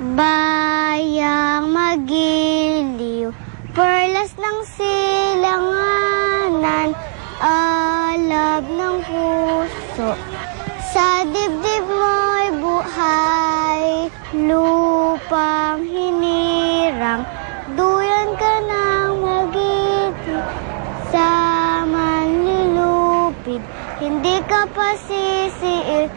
Bayang magiliw, perlas ng silanganan, alab ng puso. Sa dibdib mo'y buhay, lupang hinirang, duyan ka ng magiti, sa manlilupid, hindi ka pasisiil,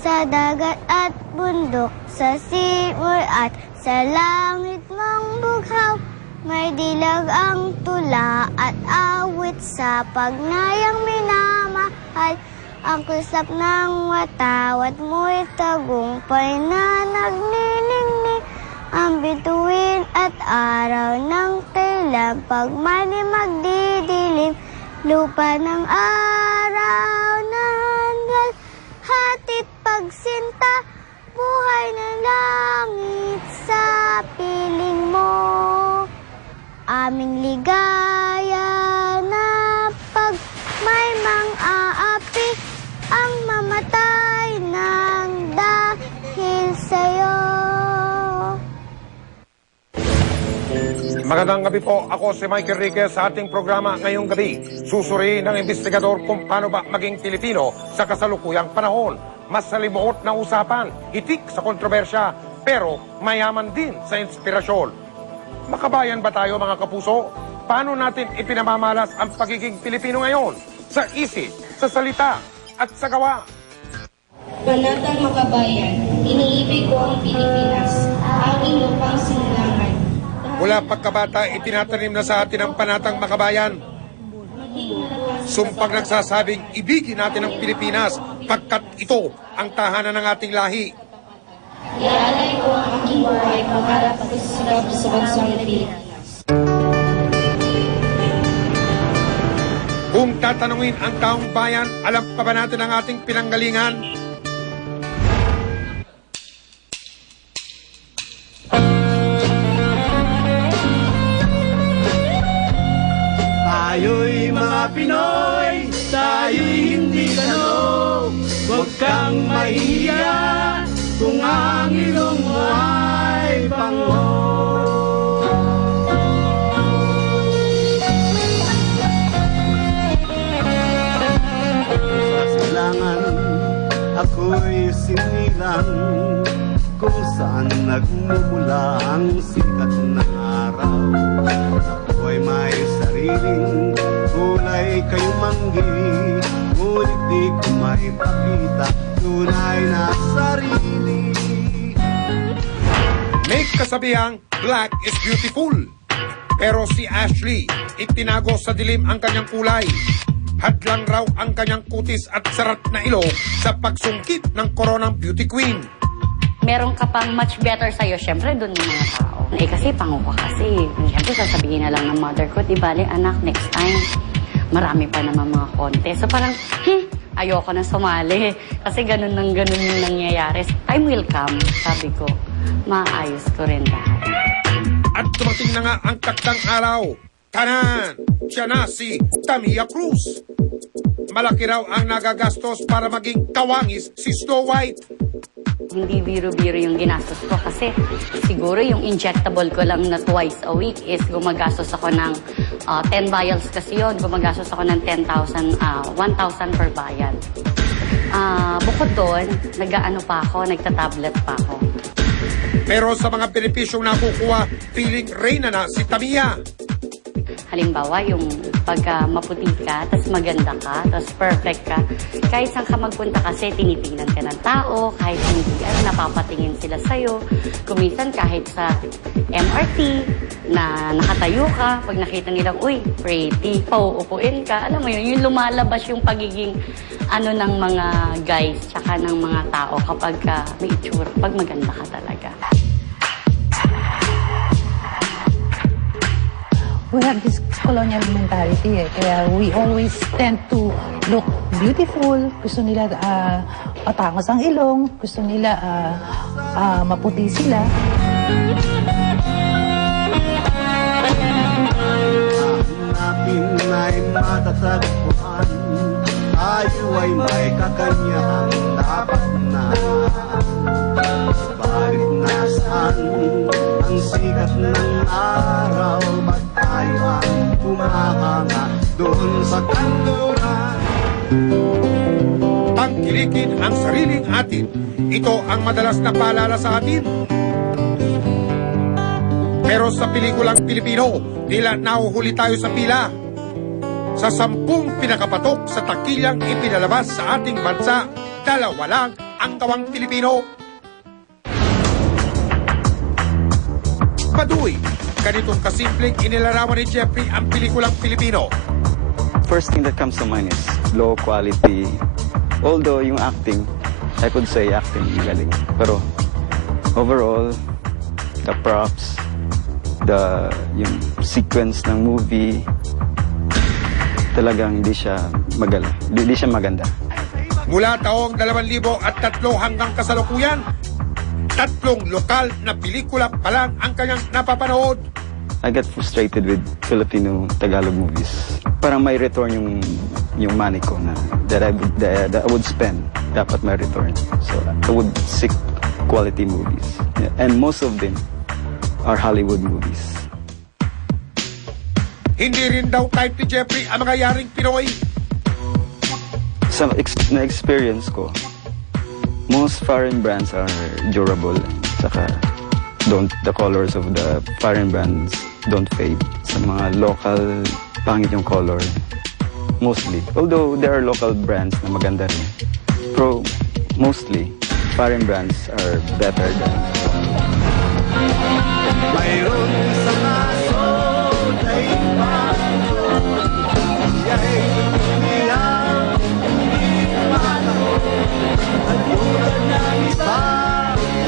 sa dagat at bundok, sa simoy at sa langit mong bughaw, may dilag ang tula at awit sa pagnayang minamahal. Ang kislap ng watawat mo'y tagumpay na nagniningning. Ang bituin at araw ng kailan pagmani magdidilim. Lupa ng araw na handal, hatid pagsinta, buhay ng langit sa piling mo. Aming ligaya na pag may mang-aapi, ang mamatay ng dahil sa'yo. Magandang gabi po. Ako si Mike Enriquez sa ating programa ngayong gabi. Susuriin ng investigador kung paano ba maging Pilipino sa kasalukuyang panahon. Mas salimuot na usapan, itik sa kontrobersya, pero mayaman din sa inspirasyon. Makabayan ba tayo mga kapuso? Paano natin ipinamamalas ang pagiging Pilipino ngayon? Sa isip, sa salita, at sa gawa. Panatang makabayan, iniibig ko ang Pilipinas, aking lupang sinilangan. Mula pagkabata, itinatanim na sa atin ang panatang makabayan. Sumpang nagsasabing, ibigin natin ang Pilipinas, pagkat ito ang tahanan ng ating lahi. Ialay ko ang aking buhay para pagkasulap sa bansang Pilipinas. Kung tatanungin ang taong bayan, alam pa ba natin ang ating pinanggalingan? Tayo'y mga Pinoy, tayo'y hindi gano. Huwag kang mahihiya kung ang ilong mo ay bango. Sa silangan, ako'y sinilang, kung saan nagmumula ang sikat ng araw. Ako'y may sariling kulay kayo manggi, ngunit di ko maipakita tunay na sarili. May kasabihang, black is beautiful. Pero si Ashley, itinago sa dilim ang kanyang kulay. Hadlang raw ang kanyang kutis at sarat na ilong sa pagsungkit ng koronang beauty queen. Meron ka pang much better sa'yo, syempre doon yung mga tao. Eh kasi pango ka kasi. Syempre sasabihin na lang ng mother ko, di bale anak, next time, marami pa naman mga contest. So parang, ayoko na sumali. Kasi ganun yung nangyayari. Time will come, sabi ko. Maayos ko rin lahat. At dumating na nga ang taktang araw. Tanan! Siya na si Tamia Cruz. Malaki raw ang nagagastos para maging kawangis si Snow White. Hindi biro-biro yung ginastos ko kasi siguro yung injectable ko lang na twice a week is gumagastos ako ng 10 vials kasi yun. Gumagastos ako ng 1,000 per vial. Bukod doon, nagtatablet pa ako. Pero sa mga benepisyong nakukuha, feeling reyna na si Tamia. Halimbawa, yung pagka maputi ka, tapos maganda ka, tapos perfect ka, kahit saan ka magpunta kasi tinitingnan ka ng tao, kahit hindi, napapatingin sila sa'yo. Kuminsan kahit sa MRT na nakatayo ka, pag nakita nilang, uy, pretty, pauupuin ka, alam mo yun, yung lumalabas yung pagiging ng mga guys, tsaka ng mga tao kapag may itsura, pag maganda ka talaga. We have this colonial mentality kaya we always tend to look beautiful. Gusto nila patangos ang ilong, gusto nila maputi sila. Natin ay matatagpuan, tayo ay may kakanyahang dapat na. Subalit nasaan araw ba't tayo ang humahanga doon sa kanluran? Tangkilikin ang sariling atin. Ito ang madalas na paalala sa atin. Pero sa pelikulang Pilipino, tila nahuhuli tayo sa pila. Sa 10 pinakapatok sa takilang ipinalabas sa ating bansa, 2 lang ang gawang Pilipino. Paduy, ganitong kasimpleng inilarawan ni Jeffrey ang pelikulang Pilipino. First thing that comes to mind is low quality. Although yung acting, I could say acting magaling. Pero overall, the props, yung sequence ng movie, talagang hindi siya maganda. Mula taong 2003 hanggang kasalukuyan, 3 lokal na pelikula pa lang ang kanyang napapanood. I get frustrated with Filipino Tagalog movies. Parang may return yung money ko na that I would spend. Dapat may return. So I would seek quality movies. Yeah. And most of them are Hollywood movies. Hindi rin daw type ni Jeffrey ang mga yaring Pinoy. Sa na-experience ko, most foreign brands are durable. Saka the colors of the foreign brands don't fade. Sa mga local, pangit yung color. Mostly. Although there are local brands na maganda rin. Pero mostly, foreign brands are better than Mayroon isang aso na ipagod, siya'y umiyak, hindi matahod. At tulad ng iba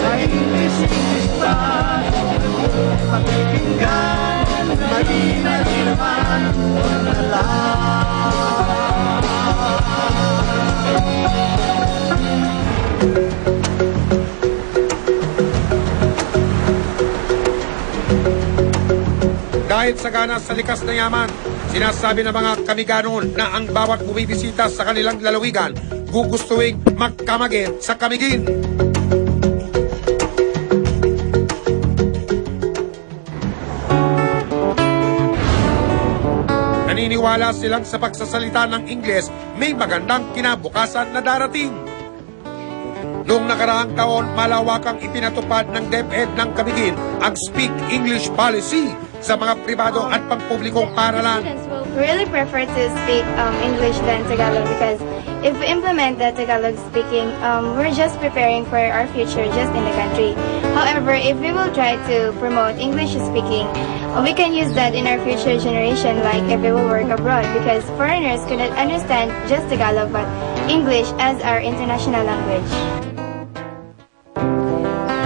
ay inisista, pakikinggan, maging naman na lang. Dahil sa ganas sa likas na yaman, sinasabi ng mga kamiganon na ang bawat bumibisita sa kanilang lalawigan gugustuhin magkamagin sa kamigin. Naniniwala silang sa pagsasalita ng Ingles may magandang kinabukasan na darating. Noong nakaraang taon, malawakang ipinatupad ng DepEd ng Camiguin ang Speak English Policy sa mga pribado at pangpublikong paaralan. Students will really prefer to speak English than Tagalog because if we implement the Tagalog speaking, we're just preparing for our future just in the country. However, if we will try to promote English speaking, we can use that in our future generation, like if we will work abroad, because foreigners cannot understand just Tagalog but English as our international language.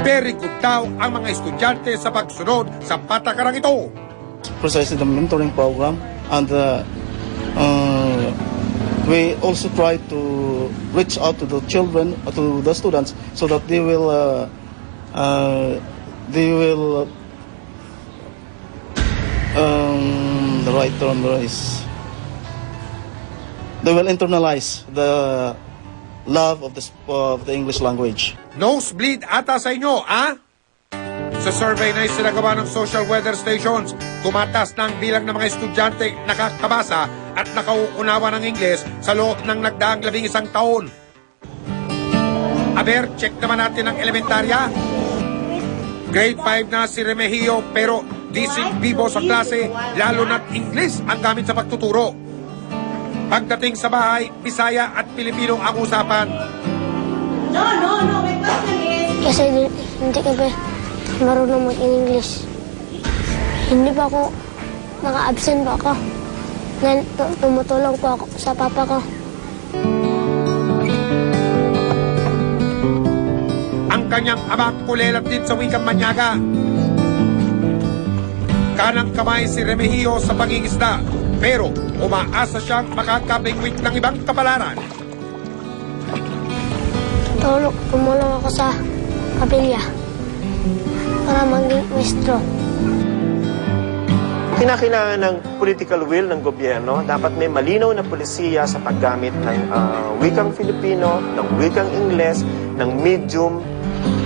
Very good daw ang mga estudyante sa pagsunod sa patakarang ito. Precisely the mentoring program, and we also try to reach out to the children, to the students, so that they will the right term is they will internalize the love of the English language. Nosebleed ata sa inyo, ah? Sa survey na isinagawa ng social weather stations, tumatas na ang bilang ng mga estudyante nakakabasa at nakauunawa ng Ingles sa loob ng nagdaang 11 taon. Aber, check naman natin ang elementarya. Grade 5 na si Remigio pero dising bibo sa klase, lalo na't Ingles ang gamit sa pagtuturo. Pagdating sa bahay, Bisaya at Pilipino ang usapan. Kasi hindi kami marunong mag-English. Hindi pa ako, naka-absent pa ako. Tumutulong po ako sa papa ko. Ang kanyang ama kulelat din sa wikang Manyaga. Kanang kamay si Remigio sa pangingisda, pero umaasa siyang makakabingwit ng ibang kapalaran. Tumulong ako sa kapilya para maging maestro. Kinakailangan ng political will ng gobyerno. Dapat may malinaw na polisiya sa paggamit ng wikang Filipino, ng wikang Ingles, ng medium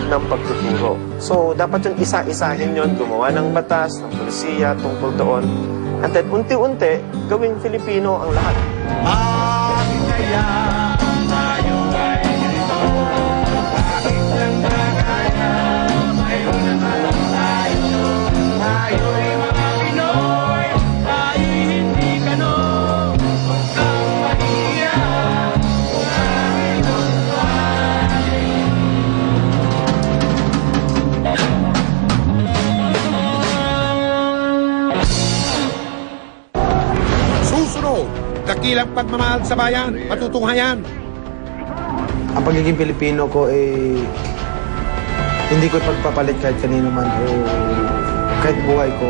ng pagtuturo. So, dapat yung isa-isahin yon, gumawa ng batas, ng polisiya tungkol doon. And then, unti-unti, gawing Filipino ang lahat. Susunod, dakilang pagmamahal sa bayan, matutunghayan. Ang pagiging Pilipino ko hindi ko ipagpapalit kahit kanino man o kahit buhay ko,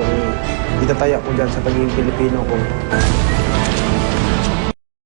itataya ko dyan sa pagiging Pilipino ko.